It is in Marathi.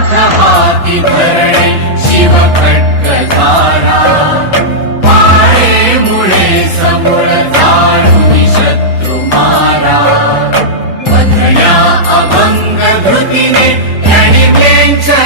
पार्थ हाती धरणे शिव खड्गधारा पाळे मुळे समूळ जाणून शत्रू मारा बंधण्या अभंग धृतीने गणितेंच्या